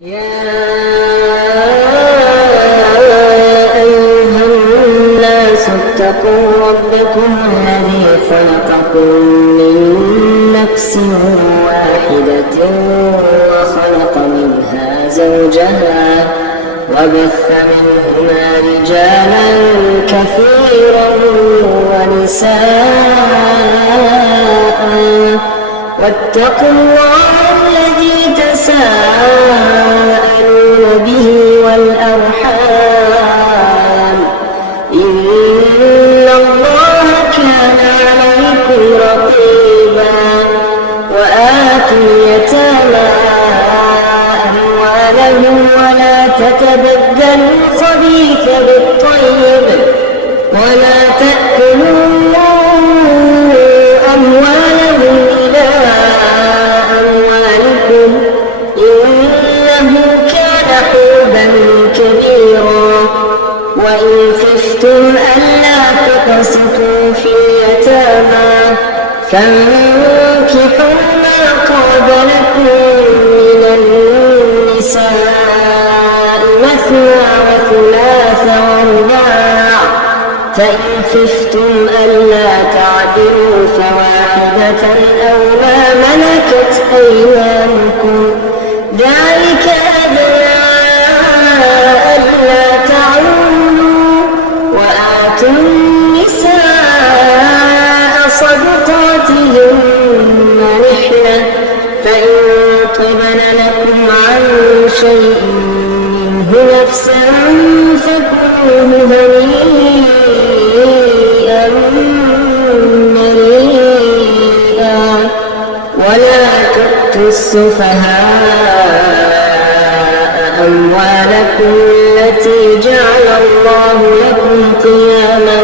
يا أيها الناس اتقوا ربكم الذي خلقكم من نفس واحدة وخلق منها زوجها وبث منهما رجالا كثيرا ونساء واتقوا الله الذي تساءلون به والأرحام إن الله كان عليكم رقيبا وآتوا اليتامى أموالهم ولا تتبدلوا الخبيث بالطيب ولا تأكلوا أموالهم إلى أموالكم إنه كان حوبا كبيرا وإن خفتم ألا تقسطوا في اليتامى فانكحوا ما طاب لكم من النساء مثنى وثلاث ورباع فإن خفتم ألا تعدلوا فواحدة أو ما ملكت أيمانكم ذلك أدنى ألا تعولوا وآتوا النساء صدقاتهن نحلة فإن طبن لكم عن شيء منه نفسا فكلوه هنيئا مريئا ولا تؤتوا السفهاء أموالكم التي جعل الله لكم قياما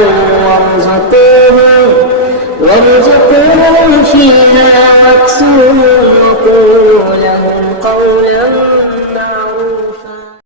وارزقوهم فيها واكسوهم وقولوا لهم قولا